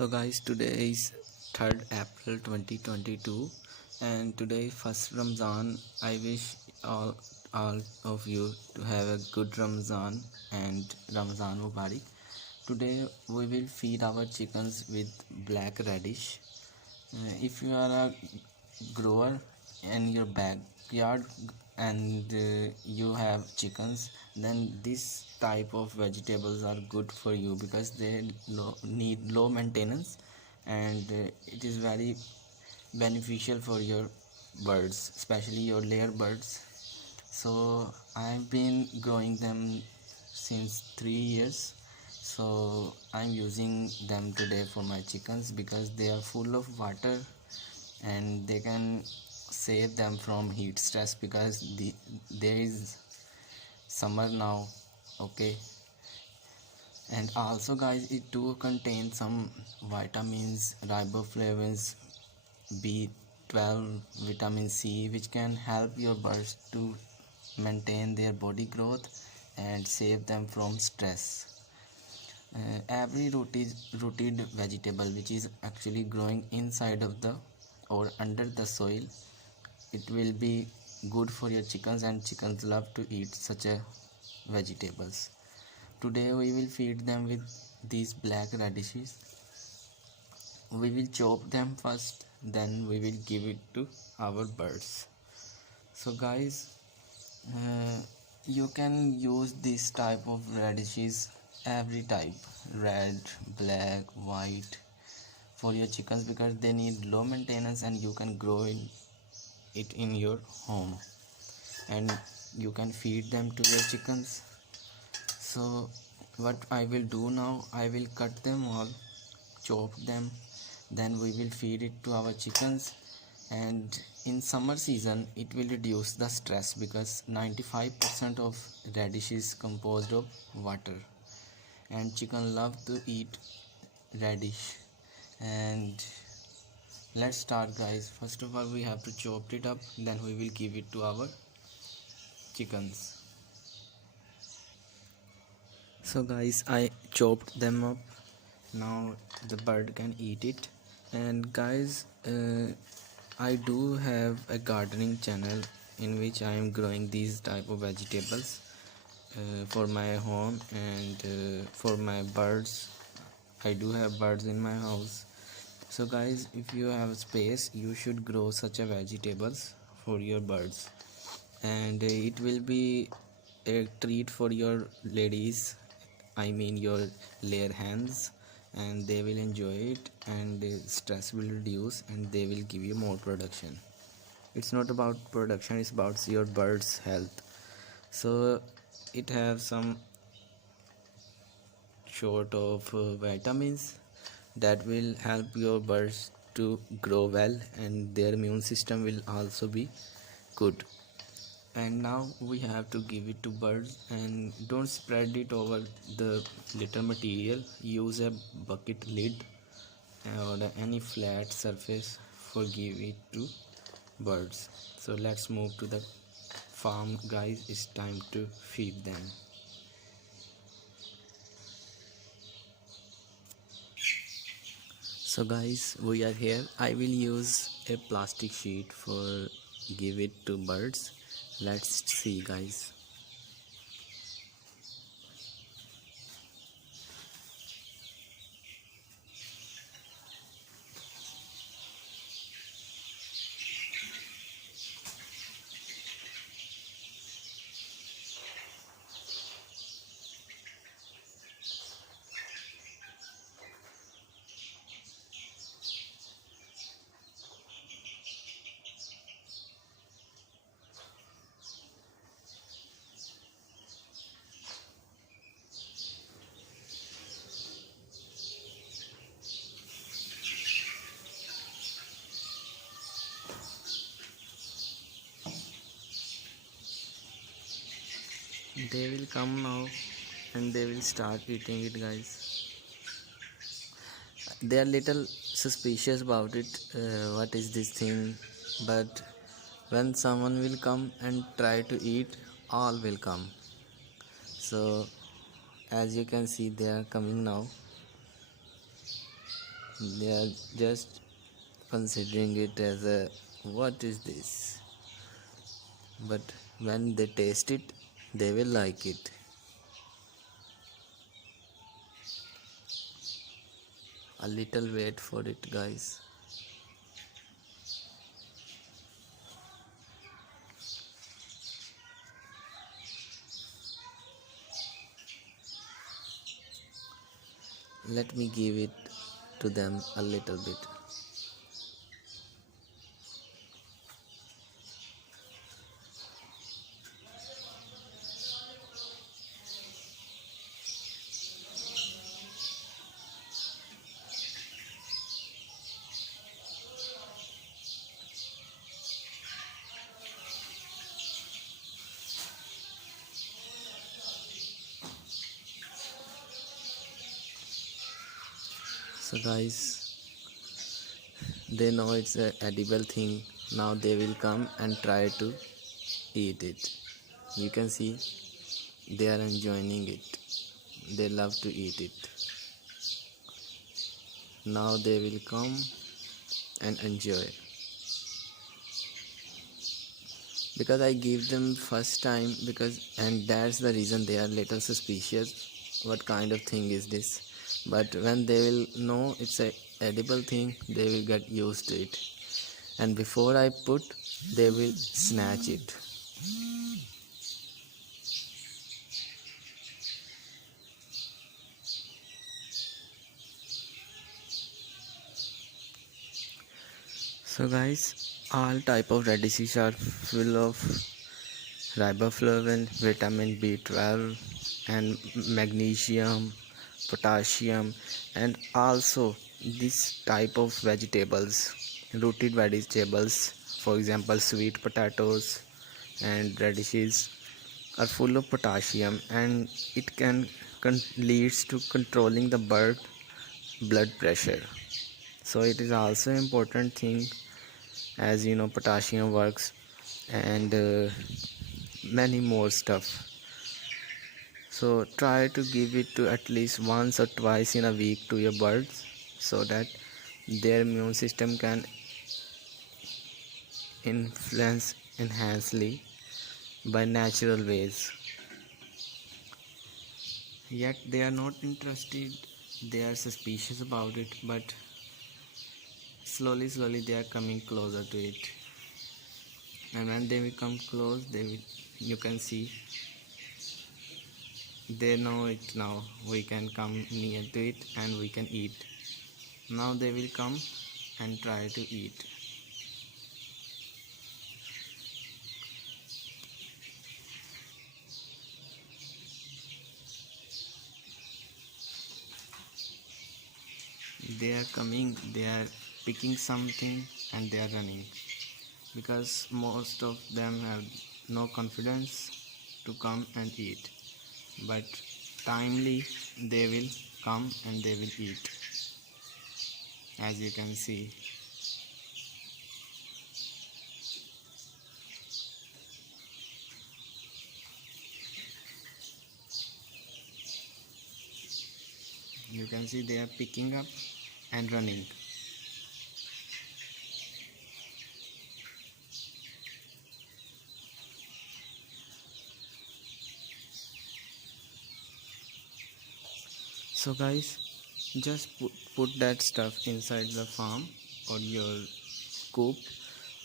So guys, today is 3rd April 2022 and today first Ramzan. I wish all of you to have a good Ramzan and Ramzan Mubarak. Today we will feed our chickens with black radish. If you are a grower in your backyard and you have chickens, then this type of vegetables are good for you because they need low maintenance and it is very beneficial for your birds, especially your layer birds. So I've been growing them since 3 years, so I'm using them today for my chickens because they are full of water and they can save them from heat stress because there is summer now. Okay, and also guys, it do contain some vitamins, riboflavins, B12, vitamin C, which can help your birds to maintain their body growth and save them from stress. Every rooted vegetable which is actually growing inside of the or under the soil, it will be good for your chickens, and chickens love to eat such a vegetables. Today we will feed them with these black radishes. We will chop them first, then we will give it to our birds. So guys, you can use this type of radishes, every type, red, black, white, for your chickens because they need low maintenance and you can grow it in your home and you can feed them to your chickens. So what I will do now, I will cut them all, chop them, then we will feed it to our chickens. And in summer season it will reduce the stress because 95% of radish is composed of water and chicken love to eat radish. And let's start guys. First of all we have to chop it up, then we will give it to our chickens. So guys, I chopped them up. Now the bird can eat it. And guys, I do have a gardening channel in which I am growing these type of vegetables for my home and for my birds. I do have birds in my house. So guys, if you have space, you should grow such a vegetables for your birds, and it will be a treat for your ladies, I mean your layer hens, and they will enjoy it and stress will reduce and they will give you more production. It's not about production, it's about your bird's health. So it have some sort of vitamins that will help your birds to grow well and their immune system will also be good. And now we have to give it to birds, and don't spread it over the litter material. Use a bucket lid or any flat surface for give it to birds. So let's move to the farm guys, it's time to feed them. So guys, we are here. I will use a plastic sheet for give it to birds. Let's see guys. They will come now and they will start eating it guys. They are little suspicious about it, what is this thing, but when someone will come and try to eat, all will come. So as you can see, they are coming now. They are just considering it as a what is this? But when they taste it, they will like it. A little wait for it, guys. Let me give it to them a little bit. So guys, they know it's a edible thing. Now they will come and try to eat it. You can see they are enjoying it. They love to eat it. Now they will come and enjoy, because I give them first time, because and that's the reason they are little suspicious what kind of thing is this. But when they will know it's a edible thing, they will get used to it, and before I put, they will snatch it. So guys, all type of radishes are full of riboflavin, vitamin B12 and magnesium, potassium, and also this type of vegetables, rooted vegetables, for example sweet potatoes and radishes, are full of potassium, and it can leads to controlling the blood pressure. So it is also important thing, as you know potassium works, and many more stuff. So try to give it to at least once or twice in a week to your birds, so that their immune system can influence enhancedly by natural ways. Yet they are not interested, they are suspicious about it, but slowly they are coming closer to it. And when they will come close, you can see they know it. Now we can come near to it and we can eat. Now they will come and try to eat. They are coming, they are picking something and they are running, because most of them have no confidence to come and eat, but timely they will come and they will eat, as you can see. You can see they are picking up and running. So guys, just put that stuff inside the farm or your coop,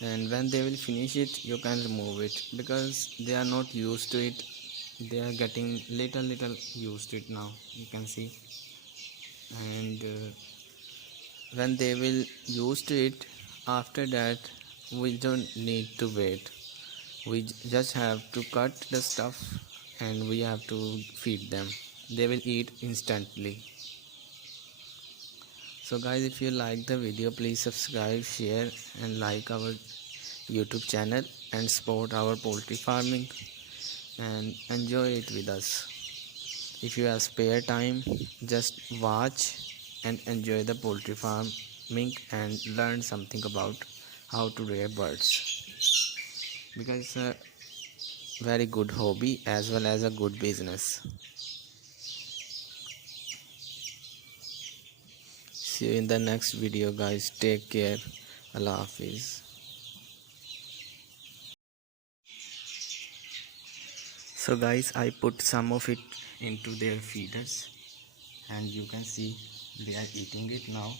and when they will finish it you can remove it, because they are not used to it. They are getting little used to it now, you can see. And when they will used to it, after that we don't need to wait. We just have to cut the stuff and we have to feed them. They will eat instantly. So guys, if you like the video, please subscribe, share and like our YouTube channel, and support our poultry farming and enjoy it with us. If you have spare time, just watch and enjoy the poultry farming and learn something about how to rear birds, because it's a very good hobby as well as a good business. See you in the next video, guys. Take care. Allah Hafiz. So guys, I put some of it into their feeders and you can see they are eating it now.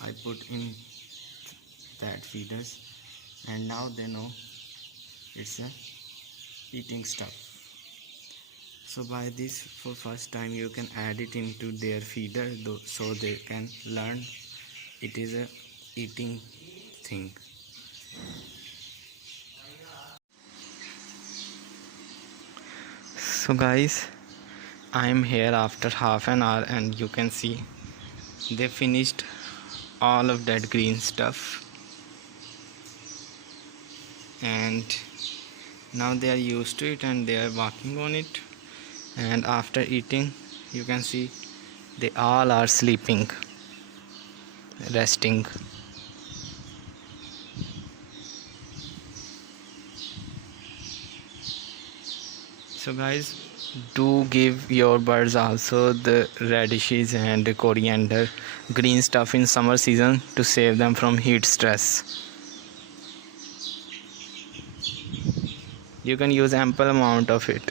I put in that feeders and now they know it's a eating stuff. So by this, for first time you can add it into their feeder so they can learn it is a eating thing. So guys, I am here after half an hour and you can see they finished all of that green stuff and now they are used to it and they are walking on it, and after eating you can see they all are sleeping, resting. So guys, do give your birds also the radishes and coriander, green stuff in summer season to save them from heat stress. You can use ample amount of it.